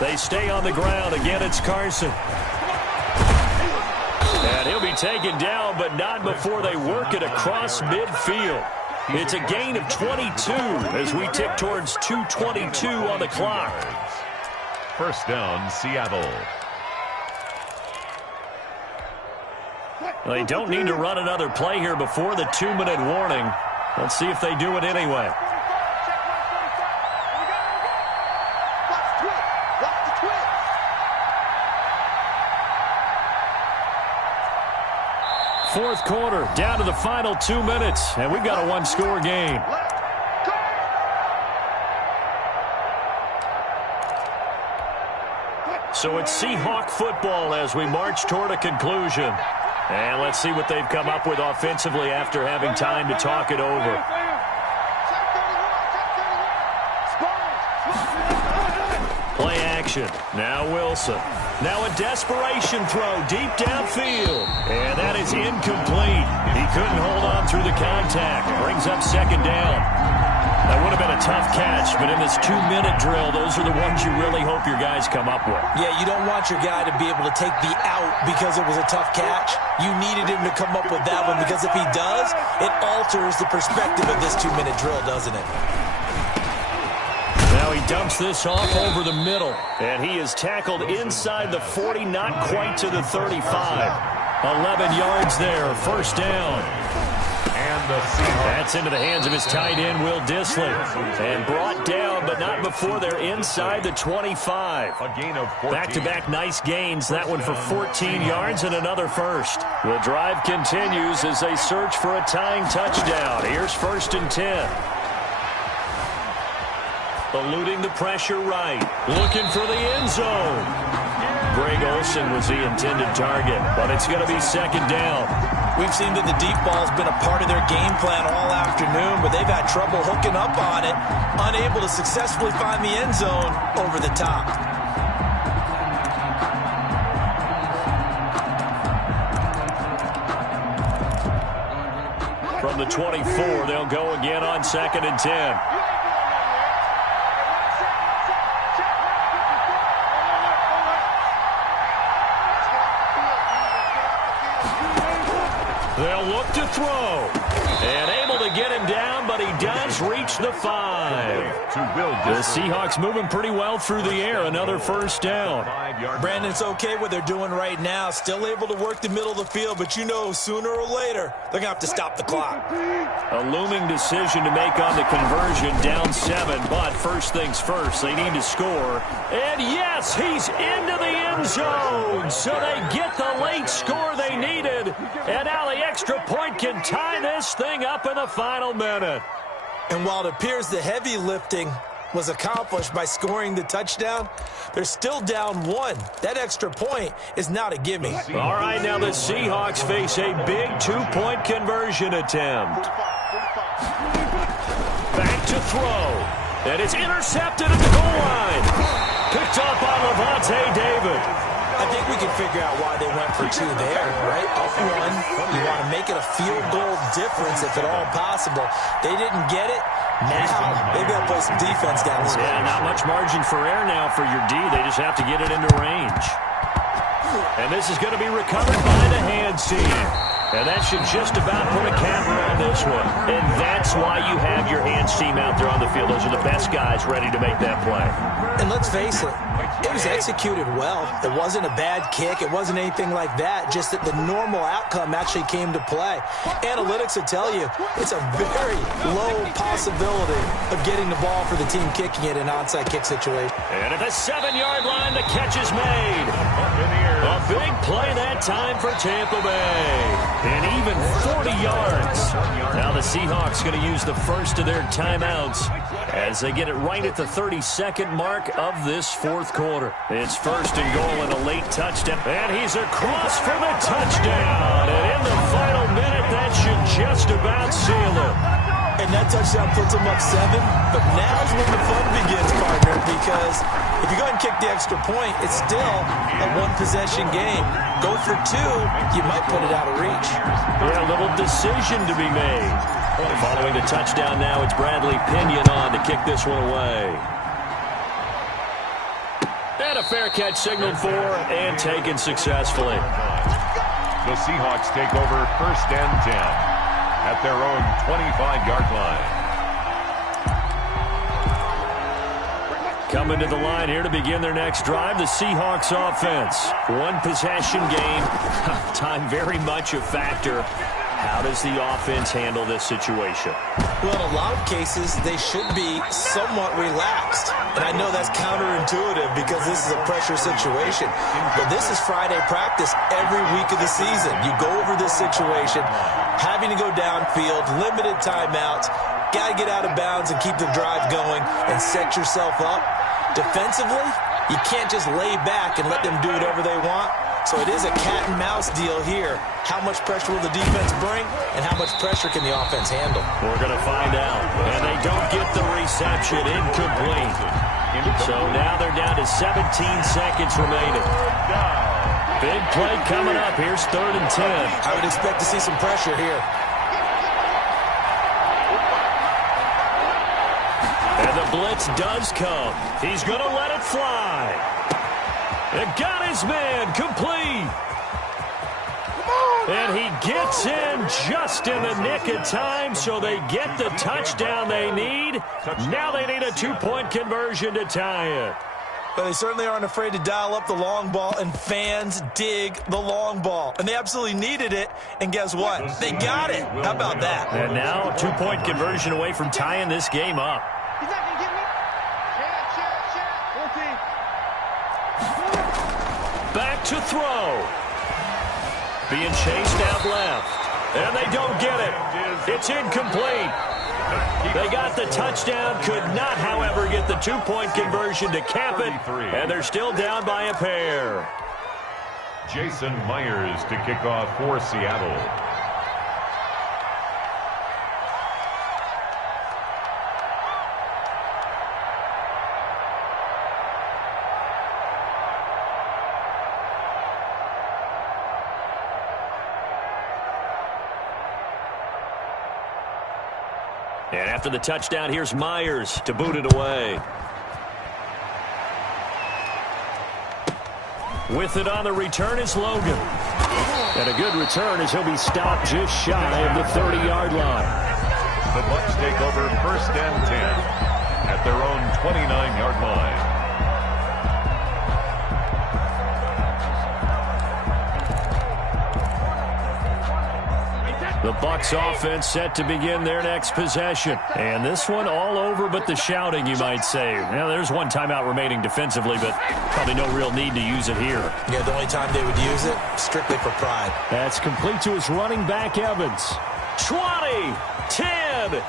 They stay on the ground. Again, it's Carson. And he'll be taken down, but not before they work it across midfield. It's a gain of 22 as we tick towards 2:22 on the clock. First down, Seattle. They don't need to run another play here before the 2-minute warning. Let's see if they do it anyway. Fourth quarter, down to the final 2 minutes, and we've got a one-score game. So it's Seahawk football as we march toward a conclusion. And let's see what they've come up with offensively after having time to talk it over. Play action. Now Wilson. Now a desperation throw deep downfield. And that is incomplete. He couldn't hold on through the contact. Brings up second down. That would have been a tough catch, but in this 2-minute drill, those are the ones you really hope your guys come up with. Yeah, you don't want your guy to be able to take the out because it was a tough catch. You needed him to come up with that one because if he does, it alters the perspective of this 2-minute drill, doesn't it? Now he dumps this off over the middle, and he is tackled inside the 40, not quite to the 35. 11 yards there, first down. That's into the hands of his tight end, Will Dissly. And brought down, but not before they're inside the 25. A gain of 14. Back-to-back nice gains. That one for 14 yards and another first. The drive continues as they search for a tying touchdown. Here's first and 10. Eluding the pressure right. Looking for the end zone. Greg Olsen was the intended target, but it's going to be second down. We've seen that the deep ball's been a part of their game plan all afternoon, but they've had trouble hooking up on it, unable to successfully find the end zone over the top. From the 24, they'll go again on second and 10. They'll look to throw. And able to get him down, but he does reach the 5. The Seahawks moving pretty well through the air. Another first down. Brandon, it's okay what they're doing right now. Still able to work the middle of the field, but you know sooner or later they're going to have to stop the clock. A looming decision to make on the conversion, down 7. But first things first, they need to score. And yes, he's into the end zone. So they get the late score they needed. And now the extra point can tie this thing up in the final minute. And while it appears the heavy lifting was accomplished by scoring the touchdown, they're still down 1. That extra point is not a gimme. All right, now the Seahawks face a big 2-point conversion attempt. Back to throw. And it's intercepted at the goal line. Picked up by Levante David. I think we can figure out why they went for 2 there, right? Up 1. You want to make it a field goal difference if at all possible. They didn't get it. Now, they've got to play some defense down the stretch. Yeah, not much margin for error now for your D. They just have to get it into range. And this is going to be recovered by the hands team. And that should just about put a capper on this one. And that's why you have your hands team out there on the field. Those are the best guys ready to make that play. And let's face it, it was executed well. It wasn't a bad kick. It wasn't anything like that. Just that the normal outcome actually came to play. Analytics will tell you it's a very low possibility of getting the ball for the team kicking it in an onside kick situation. And at the 7-yard line, the catch is made. A big play that time for Tampa Bay. And even 40 yards. Now the Seahawks going to use the first of their timeouts as they get it right at the 32nd mark of this fourth quarter. It's first and goal and a late touchdown. And he's across for the touchdown. And in the final minute, that should just about seal it. And that touchdown puts them up 7. But now's when the fun begins, partner, because if you go ahead and kick the extra point, it's still a one-possession game. Go for 2, you might put it out of reach. Yeah, a little decision to be made. Following the touchdown now, it's Bradley Pinion on to kick this one away. And a fair catch signaled for and taken successfully. The Seahawks take over 1st and 10 at their own 25-yard line. Coming to the line here to begin their next drive, the Seahawks offense. One possession game. Time very much a factor. How does the offense handle this situation? Well, in a lot of cases, they should be somewhat relaxed. And I know that's counterintuitive because this is a pressure situation. But this is Friday practice every week of the season. You go over this situation, having to go downfield, limited timeouts, got to get out of bounds and keep the drive going and set yourself up. Defensively, you can't just lay back and let them do whatever they want. So it is a cat and mouse deal here. How much pressure will the defense bring, and how much pressure can the offense handle? We're going to find out. And they don't get the reception. Incomplete. So now they're down to 17 seconds remaining. Big play coming up. Here's 3rd and 10. I would expect to see some pressure here. And the blitz does come. He's going to let it fly. It got his man complete. And he gets in just in the nick of time, so they get the touchdown they need. Now they need a 2-point conversion to tie it. But they certainly aren't afraid to dial up the long ball, and fans dig the long ball. And they absolutely needed it, and guess what? They got it. How about that? And now a 2-point conversion away from tying this game up. He's not going to get me. Check. Back to throw. Being chased out left. And they don't get it. It's incomplete. They got the touchdown. Could not, however, get the 2-point conversion to cap it. And they're still down by a pair. Jason Myers to kick off for Seattle. And after the touchdown, here's Myers to boot it away. With it on the return is Logan. And a good return as he'll be stopped just shy of the 30-yard line. The Bucs take over 1st and 10 at their own 29-yard line. The Bucs offense set to begin their next possession. And this one all over but the shouting, you might say. Now, there's one timeout remaining defensively, but probably no real need to use it here. Yeah, the only time they would use it, strictly for pride. That's complete to his running back, Evans. 20, 10,